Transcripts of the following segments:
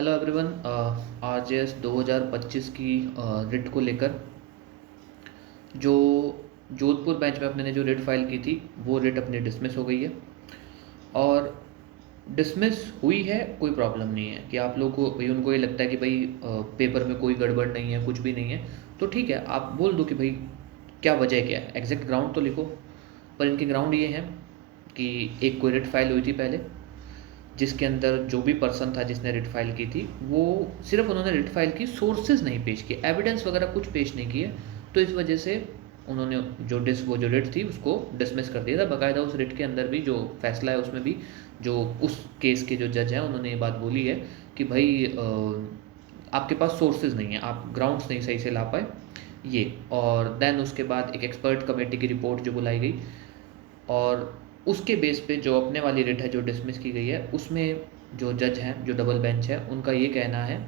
Hello everyone. RJS 2025 की writ को लेकर जो जोधपुर बेंच में अपने ने जो रिट फाइल की थी वो रिट अपनी डिसमिस हो गई है। और डिसमिस हुई है, कोई प्रॉब्लम नहीं है कि आप लोग को भाई उनको ये लगता है कि भाई पेपर में कोई गड़बड़ नहीं है, कुछ भी नहीं है, तो ठीक है, आप बोल दो कि भाई क्या वजह क्या है, एग्जैक्ट ग्राउंड तो लिखो। पर इनके ग्राउंड ये हैं कि एक कोई रिट फाइल हुई थी पहले, जिसके अंदर जो भी पर्सन था जिसने रिट फाइल की थी, वो सिर्फ उन्होंने रिट फाइल की, सोर्सेज नहीं पेश किए, एविडेंस वगैरह कुछ पेश नहीं किए। तो इस वजह से उन्होंने जो रिट थी उसको डिसमिस कर दिया था। बाकायदा उस रिट के अंदर भी जो फैसला है उसमें भी जो उस केस के जो जज हैं उन्होंने ये बात बोली है कि भाई आपके पास सोर्सेज नहीं है, आप ग्राउंड्स नहीं सही से ला पाए ये। और देन उसके बाद एक एक्सपर्ट कमेटी की रिपोर्ट जो बुलाई गई, और उसके बेस पे जो अपने वाली रिट है जो डिसमिस की गई है, उसमें जो जज हैं, जो डबल बेंच है, उनका ये कहना है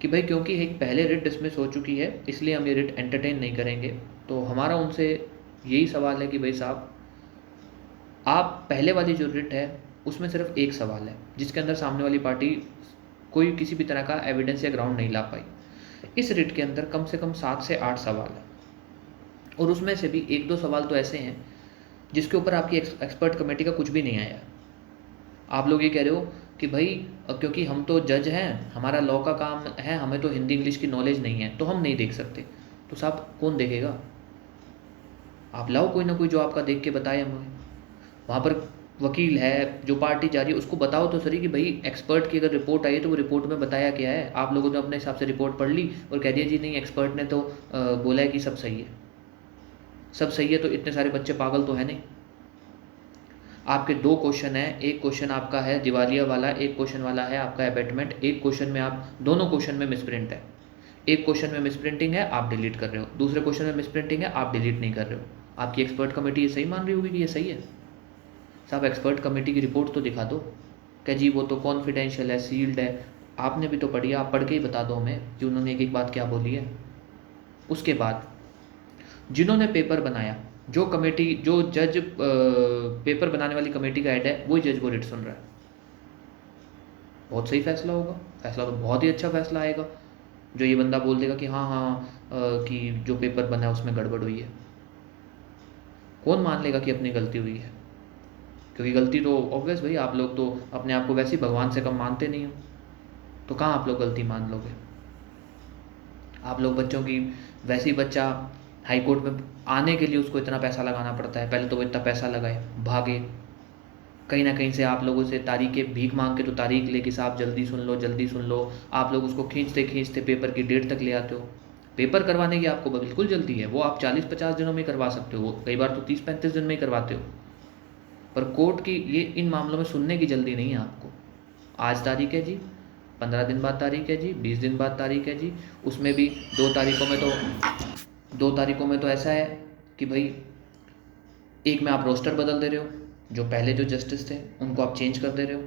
कि भाई क्योंकि एक पहले रिट डिसमिस हो चुकी है इसलिए हम ये रिट एंटरटेन नहीं करेंगे। तो हमारा उनसे यही सवाल है कि भाई साहब, आप पहले वाली जो रिट है उसमें सिर्फ एक सवाल है जिसके अंदर सामने वाली पार्टी कोई किसी भी तरह का एविडेंस या ग्राउंड नहीं ला पाई। इस रिट के अंदर कम से कम 7 से 8 सवाल है, और उसमें से भी एक दो सवाल तो ऐसे हैं जिसके ऊपर आपकी एक्सपर्ट कमेटी का कुछ भी नहीं आया। आप लोग ये कह रहे हो कि भाई क्योंकि हम तो जज हैं, हमारा लॉ का काम है, हमें तो हिंदी इंग्लिश की नॉलेज नहीं है तो हम नहीं देख सकते। तो साहब कौन देखेगा? आप लाओ कोई ना कोई जो आपका देख के बताए हमें। वहाँ पर वकील है, जो पार्टी जा रही है उसको बताओ तो सही कि भाई एक्सपर्ट की अगर रिपोर्ट आई है तो वो रिपोर्ट में बताया क्या है। आप लोगों ने अपने हिसाब से रिपोर्ट पढ़ ली और कह दिया जी नहीं, एक्सपर्ट ने तो बोला है कि सब सही है। सब सही है तो इतने सारे बच्चे पागल तो है नहीं। आपके दो क्वेश्चन है, एक क्वेश्चन आपका है दिवालिया वाला, एक क्वेश्चन वाला है आपका अबेटमेंट। एक क्वेश्चन में आप दोनों क्वेश्चन में मिसप्रिंट है। एक क्वेश्चन में मिसप्रिंटिंग है, आप डिलीट कर रहे हो, दूसरे क्वेश्चन में मिसप्रिंटिंग है, आप डिलीट नहीं कर रहे हो। आपकी एक्सपर्ट कमेटी ये सही मान रही होगी कि ये सही है? साहब एक्सपर्ट कमेटी की रिपोर्ट तो दिखा दो। क्या जी वो तो कॉन्फिडेंशियल है, सील्ड है। आपने भी तो पढ़ी है, आप पढ़ के ही बता दो हमें कि उन्होंने एक एक बात क्या बोली है। उसके बाद जिन्होंने पेपर बनाया, जो कमेटी, जो जज पेपर बनाने वाली कमेटी का हेड है, वही जज वो रिट सुन रहा है। बहुत सही फैसला होगा, फैसला तो बहुत ही अच्छा फैसला आएगा। जो ये बंदा बोल देगा कि हाँ हाँ कि जो पेपर बना है उसमें गड़बड़ हुई है, कौन मान लेगा कि अपनी गलती हुई है? क्योंकि गलती तो ऑब्वियस, भाई आप लोग तो अपने आप को वैसे ही भगवान से कम मानते नहीं हो, तो कहाँ आप लोग गलती मान लोगे? आप लोग बच्चों की, वैसे ही बच्चा हाई कोर्ट में आने के लिए उसको इतना पैसा लगाना पड़ता है, पहले तो वो इतना पैसा लगाए, भागे कहीं ना कहीं से, आप लोगों से तारीखें भीख मांग के तो तारीख लेके साहब जल्दी सुन लो जल्दी सुन लो। आप लोग उसको खींचते खींचते पेपर की डेट तक ले आते हो। पेपर करवाने की आपको बिल्कुल जल्दी है, वो आप 40-50 दिनों में करवा सकते हो, कई बार तो 30-35 दिन में ही करवाते हो। पर कोर्ट की ये इन मामलों में सुनने की जल्दी नहीं है आपको। आज तारीख है जी, 15 दिन बाद तारीख है जी, 20 दिन बाद तारीख है जी। उसमें भी 2 तारीखों में तो ऐसा है कि भाई एक में आप रोस्टर बदल दे रहे हो, जो पहले जो जस्टिस थे उनको आप चेंज कर दे रहे हो।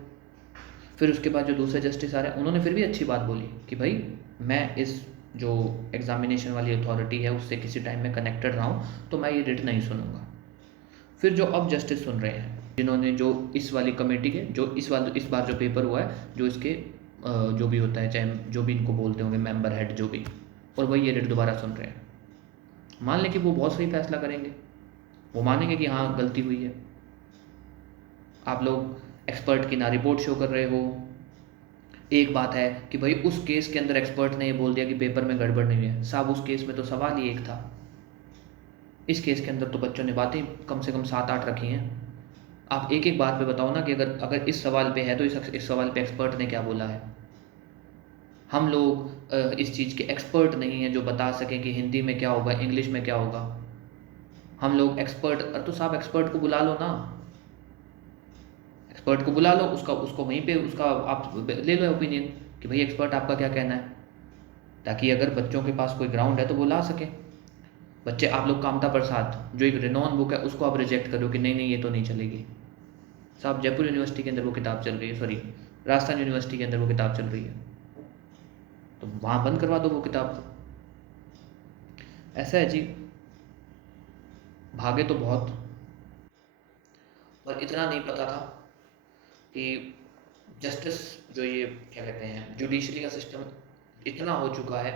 फिर उसके बाद जो दूसरे जस्टिस आ रहे हैं उन्होंने फिर भी अच्छी बात बोली कि भाई मैं इस जो एग्जामिनेशन वाली अथॉरिटी है उससे किसी टाइम में कनेक्टेड रहा हूँ तो मैं ये रिट नहीं सुनूंगा। फिर जो अब जस्टिस सुन रहे हैं, जिन्होंने जो इस वाली कमेटी के जो इस बार जो पेपर हुआ है, जो इसके जो भी होता है, चाहे जो भी इनको बोलते होंगे मेंबर हेड जो भी, और वही ये रिट दोबारा सुन रहे हैं। मान लें कि वो बहुत सही फैसला करेंगे, वो मानेंगे कि हाँ गलती हुई है। आप लोग एक्सपर्ट की ना रिपोर्ट शो कर रहे हो। एक बात है कि भाई उस केस के अंदर एक्सपर्ट ने ये बोल दिया कि पेपर में गड़बड़ नहीं है, साहब उस केस में तो सवाल ही एक था। इस केस के अंदर तो बच्चों ने बातें कम से कम 7-8 रखी हैं। आप एक एक बात पे बताओ ना कि अगर अगर इस सवाल पे है तो इस सवाल पे एक्सपर्ट ने क्या बोला है। हम लोग इस चीज़ के एक्सपर्ट नहीं हैं जो बता सकें कि हिंदी में क्या होगा, इंग्लिश में क्या होगा। हम लोग एक्सपर्ट, तो साहब एक्सपर्ट को बुला लो ना, एक्सपर्ट को बुला लो, उसका उसको वहीं पे उसका आप ले लो ओपिनियन कि भाई एक्सपर्ट आपका क्या कहना है, ताकि अगर बच्चों के पास कोई ग्राउंड है तो वो ला सकें। बच्चे, आप लोग कामता प्रसाद जो एक रिनोन बुक है उसको आप रिजेक्ट करो कि नहीं नहीं ये तो नहीं चलेगी। साहब जयपुर यूनिवर्सिटी के अंदर वो किताब चल रही है, सॉरी राजस्थान यूनिवर्सिटी के अंदर वो किताब चल रही है, तो वहाँ बंद करवा दो वो किताब। ऐसा है जी, भागे तो बहुत, पर इतना नहीं पता था कि जस्टिस जो ये क्या कहते हैं जुडिशरी का सिस्टम इतना हो चुका है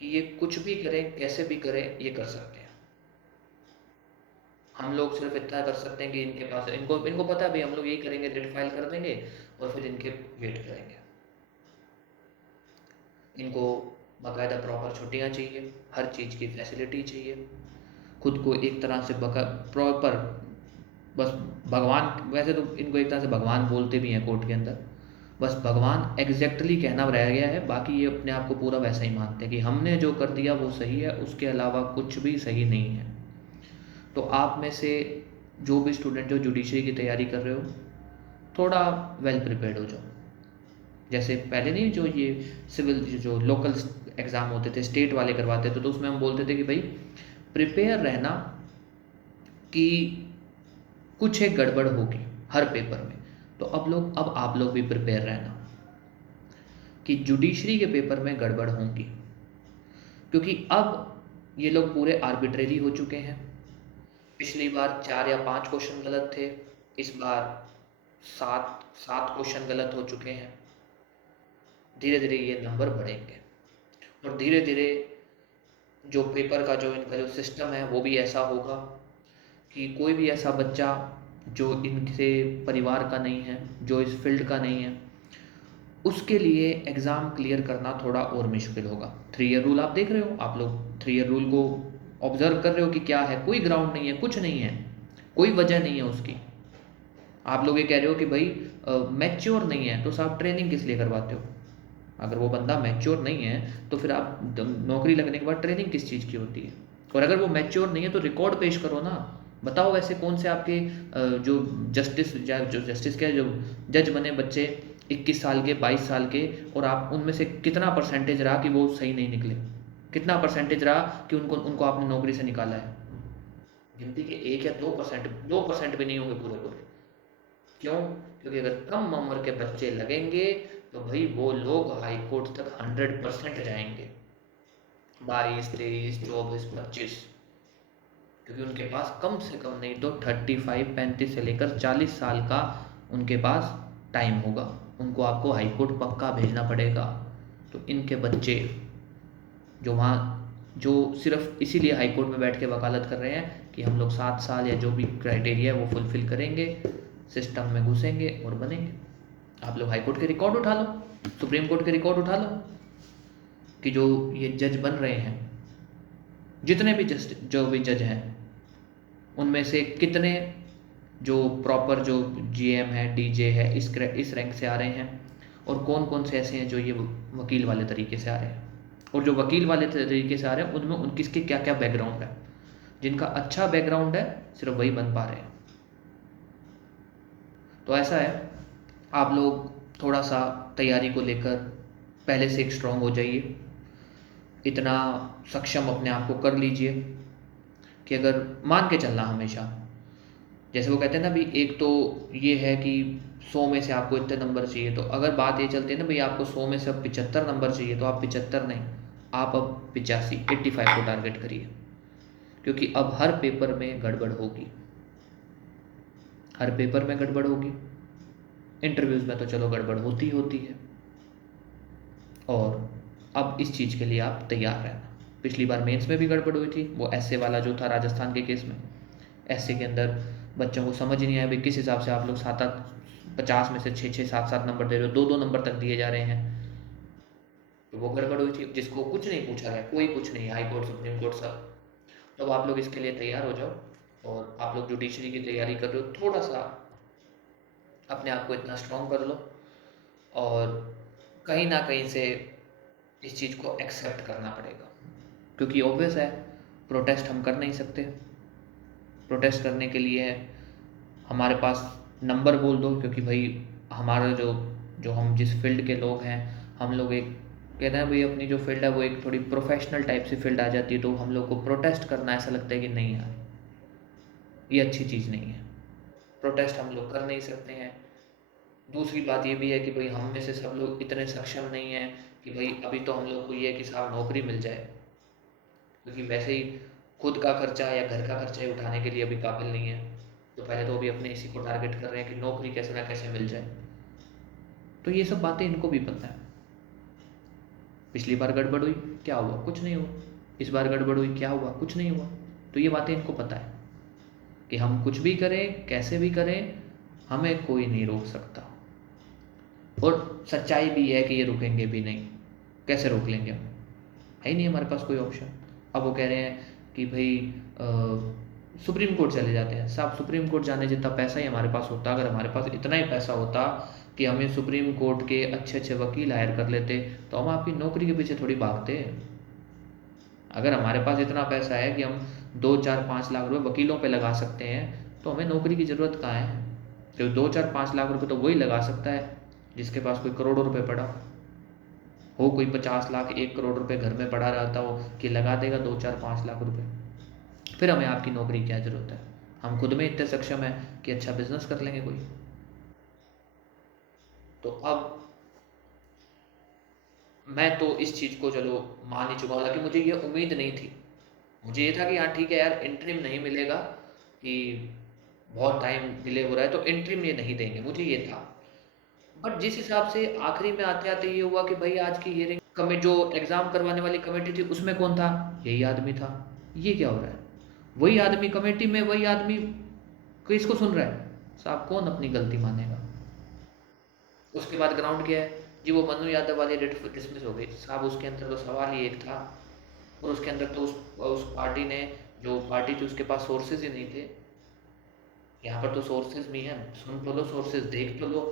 कि ये कुछ भी करें, कैसे भी करें, ये कर सकते हैं। हम लोग सिर्फ इतना कर सकते हैं कि इनके पास इनको इनको पता है भाई हम लोग यही करेंगे, रिट फाइल कर देंगे और फिर इनके वेट करेंगे। इनको बाकायदा प्रॉपर छुट्टियाँ चाहिए, हर चीज़ की फैसिलिटी चाहिए, खुद को एक तरह से प्रॉपर, बस भगवान, वैसे तो इनको एक तरह से भगवान बोलते भी हैं कोर्ट के अंदर, बस भगवान एग्जैक्टली कहना रह गया है, बाकी ये अपने आप को पूरा वैसा ही मानते हैं कि हमने जो कर दिया वो सही है, उसके अलावा कुछ भी सही नहीं है। तो आप में से जो भी स्टूडेंट जो जुडिशरी की तैयारी कर रहे हो, थोड़ा वेल प्रिपेयर्ड हो जाओ। जैसे पहले नहीं, जो ये सिविल जो लोकल एग्ज़ाम होते थे, स्टेट वाले करवाते थे, तो उसमें हम बोलते थे कि भाई प्रिपेयर रहना कि कुछ एक गड़बड़ होगी हर पेपर में। तो अब आप लोग भी प्रिपेयर रहना कि जुडिशरी के पेपर में गड़बड़ होंगी, क्योंकि अब ये लोग पूरे आर्बिट्रेरी हो चुके हैं। पिछली बार 4 या 5 क्वेश्चन गलत थे, इस बार 7 क्वेश्चन गलत हो चुके हैं। धीरे धीरे ये नंबर बढ़ेंगे और धीरे धीरे जो पेपर का जो इनका जो सिस्टम है वो भी ऐसा होगा कि कोई भी ऐसा बच्चा जो इनसे परिवार का नहीं है, जो इस फील्ड का नहीं है, उसके लिए एग्ज़ाम क्लियर करना थोड़ा और मुश्किल होगा। 3 ईयर रूल आप देख रहे हो, आप लोग 3 ईयर रूल को ऑब्जर्व कर रहे हो कि क्या है, कोई ग्राउंड नहीं है, कुछ नहीं है, कोई वजह नहीं है उसकी। आप लोग ये कह रहे हो कि भाई मैच्योर नहीं है, तो साहब ट्रेनिंग किस लिए करवाते हो? अगर वो बंदा मैच्योर नहीं है तो फिर आप नौकरी लगने के बाद ट्रेनिंग किस चीज़ की होती है? और अगर वो मैच्योर नहीं है तो रिकॉर्ड पेश करो ना। बताओ ऐसे कौन से आपके जो जस्टिस क्या, जो जज बने बच्चे 21 साल के, 22 साल के, और आप उनमें से कितना परसेंटेज रहा कि वो सही नहीं निकले? कितना परसेंटेज रहा कि उनको उनको आपने नौकरी से निकाला है? गिनती के 1 या 2%, 2% भी नहीं होंगे पूरे पूरे। क्यों? क्योंकि अगर कम उम्र के बच्चे लगेंगे तो भाई वो लोग हाई कोर्ट तक 100% जाएंगे, 22, 23, 24, 25, क्योंकि उनके पास कम से कम नहीं तो 35 से लेकर 40 साल का उनके पास टाइम होगा। उनको आपको हाई कोर्ट पक्का भेजना पड़ेगा। तो इनके बच्चे जो वहाँ जो सिर्फ इसीलिए हाई कोर्ट में बैठ के वकालत कर रहे हैं कि हम लोग 7 साल या जो भी क्राइटेरिया है वो फुलफिल करेंगे, सिस्टम में घुसेंगे और बनेंगे। आप लोग हाई कोर्ट के रिकॉर्ड उठा लो, सुप्रीम कोर्ट के रिकॉर्ड उठा लो कि जो ये जज बन रहे हैं, जितने भी जो भी जज हैं, उनमें से कितने जो प्रॉपर जो जीएम है, डीजे है, इस रैंक से आ रहे हैं, और कौन कौन से ऐसे हैं जो ये वकील वाले तरीके से आ रहे हैं। और जो वकील वाले तरीके से आ रहे हैं उनमें किसके क्या क्या बैकग्राउंड है। जिनका अच्छा बैकग्राउंड है सिर्फ वही बन पा रहे हैं। तो ऐसा है, आप लोग थोड़ा सा तैयारी को लेकर पहले से एक स्ट्रॉन्ग हो जाइए, इतना सक्षम अपने आप को कर लीजिए कि अगर मान के चलना हमेशा, जैसे वो कहते हैं ना भी, एक तो ये है कि 100 में से आपको इतने नंबर चाहिए, तो अगर बात ये चलती है ना भाई आपको 100 में से अब 75 नंबर चाहिए, तो आप 75 नहीं, आप अब 85, 85 को टारगेट करिए, क्योंकि अब हर पेपर में गड़बड़ होगी, हर पेपर में गड़बड़ होगी। इंटरव्यूज़ में तो चलो गड़बड़ होती ही होती है, और अब इस चीज़ के लिए आप तैयार रहना। पिछली बार मेंस में भी गड़बड़ हुई थी, वो ऐसे वाला जो था राजस्थान के केस में, ऐसे के अंदर बच्चों को समझ ही नहीं आया भाई किस हिसाब से आप लोग 50 में से 6 7 7 नंबर दे रहे हो, 2 नंबर तक दिए जा रहे हैं। तो वो गड़बड़ हुई थी, जिसको कुछ नहीं पूछा गया, कोई कुछ नहीं, हाई कोर्ट सुप्रीम कोर्ट सब। तो अब आप लोग इसके लिए तैयार हो जाओ, और आप लोग जुडिशरी की तैयारी कर रहे हो, थोड़ा सा अपने आप को इतना स्ट्रॉन्ग कर लो, और कहीं ना कहीं से इस चीज़ को एक्सेप्ट करना पड़ेगा, क्योंकि ऑब्वियस है प्रोटेस्ट हम कर नहीं सकते। प्रोटेस्ट करने के लिए हमारे पास नंबर बोल दो, क्योंकि भाई हमारा जो जो हम जिस फील्ड के लोग हैं, हम लोग एक कहते हैं भाई अपनी जो फील्ड है वो एक थोड़ी प्रोफेशनल टाइप से फील्ड आ जाती है, तो हम लोग को प्रोटेस्ट करना ऐसा लगता है कि नहीं यार ये अच्छी चीज़ नहीं है, प्रोटेस्ट हम लोग कर नहीं सकते हैं। दूसरी बात ये भी है कि भाई हम में से सब लोग इतने सक्षम नहीं हैं कि भाई अभी तो हम लोग को ये है कि साहब नौकरी मिल जाए, क्योंकि वैसे ही खुद का खर्चा या घर का खर्चा ही उठाने के लिए अभी काबिल नहीं है। तो पहले तो अभी अपने इसी को टारगेट कर रहे हैं कि नौकरी कैसे ना कैसे मिल जाए। तो ये सब बातें इनको भी पता है, पिछली बार गड़बड़ हुई, क्या हुआ? कुछ नहीं हुआ। इस बार गड़बड़ हुई, क्या हुआ? कुछ नहीं हुआ। तो ये बातें इनको पता है कि हम कुछ भी करें, कैसे भी करें, हमें कोई नहीं रोक सकता। और सच्चाई भी है कि ये रुकेंगे भी नहीं। कैसे रोक लेंगे हम? है ही नहीं हमारे पास कोई ऑप्शन। अब वो कह रहे हैं कि भाई सुप्रीम कोर्ट चले जाते हैं। साहब, सुप्रीम कोर्ट जाने जितना पैसा ही हमारे पास होता, अगर हमारे पास इतना ही पैसा होता कि हमें सुप्रीम कोर्ट के अच्छे अच्छे वकील हायर कर लेते, तो हम आपकी नौकरी के पीछे थोड़ी भागते। अगर हमारे पास इतना पैसा है कि हम 2 4 5 लाख रुपए वकीलों पे लगा सकते हैं, तो हमें नौकरी की ज़रूरत कहाँ है? तो 2 4 5 लाख रुपए तो वही लगा सकता है जिसके पास कोई करोड़ों रुपए पड़ा हो। कोई 50 लाख 1 करोड़ रुपए घर में पड़ा रहता हो कि लगा देगा 2 4 5 लाख रुपए। फिर हमें आपकी नौकरी की क्या ज़रूरत है? हम खुद में इतने सक्षम हैं कि अच्छा बिजनेस कर लेंगे कोई। तो अब मैं तो इस चीज़ को चलो मान ही चुका हूँ, हालांकि मुझे ये उम्मीद नहीं थी। मुझे ये था कि हाँ ठीक है यार, इंटरिम नहीं मिलेगा, कि बहुत टाइम डिले हो रहा है तो इंटरिम ये नहीं देंगे, मुझे ये था। बट जिस हिसाब से आखिरी में आते आते ये हुआ कि भाई आज की हियरिंग कमेटी, जो एग्ज़ाम करवाने वाली कमेटी थी, उसमें कौन था? यही आदमी था। ये क्या हो रहा है? वही आदमी कमेटी में, वही आदमी किसको सुन रहा है? साहब, कौन अपनी गलती मानेगा? उसके बाद ग्राउंड क्या है जी? वो मनु यादव वाली रिट डिसमिस हो गई। साहब, उसके अंदर तो सवाल ही एक था, और उसके अंदर तो उस पार्टी ने, जो पार्टी थी उसके पास सोर्सेज ही नहीं थे। यहाँ पर तो सोर्सेज भी हैं, सुन तो लो, सोर्सेज देख तो लो।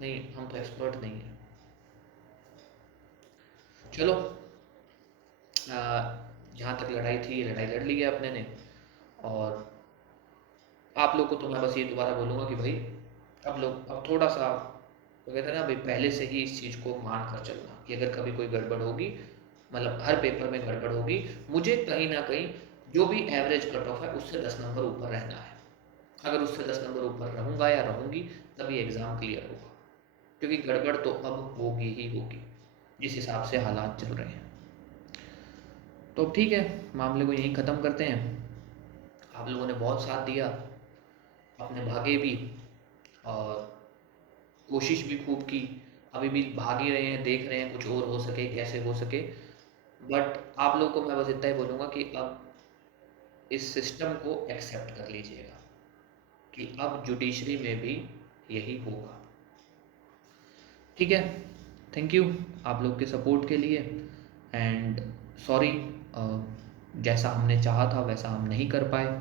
नहीं, हम तो एक्सपर्ट नहीं है। चलो, जहाँ तक लड़ाई थी, ये लड़ाई लड़ ली है अपने ने। और आप लोग को तो मैं बस ये दोबारा बोलूँगा कि भाई, अब थोड़ा सा, तो कहते हैं ना भाई, पहले से ही इस चीज़ को मान कर चलना कि अगर कभी कोई गड़बड़ होगी, मतलब हर पेपर में गड़बड़ होगी, मुझे कहीं ना कहीं जो भी एवरेज कट ऑफ है उससे 10 नंबर ऊपर रहना है। अगर उससे 10 नंबर ऊपर रहूँगा या रहूँगी, तभी एग्ज़ाम क्लियर होगा। क्योंकि गड़बड़ तो अब होगी ही होगी, जिस हिसाब से हालात चल रहे हैं। तो अब ठीक है, मामले को यहीं ख़त्म करते हैं। आप लोगों ने बहुत साथ दिया, अपने भागे भी, और कोशिश भी खूब की। अभी भी भाग ही रहे हैं, देख रहे हैं कुछ और हो सके, कैसे हो सके। बट आप लोगों को मैं बस इतना ही बोलूँगा कि अब इस सिस्टम को एक्सेप्ट कर लीजिएगा कि अब जुडिशरी में भी यही होगा। ठीक है, थैंक यू आप लोग के सपोर्ट के लिए। एंड सॉरी, जैसा हमने चाहा था वैसा हम नहीं कर पाए,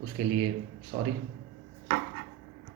उसके लिए सॉरी।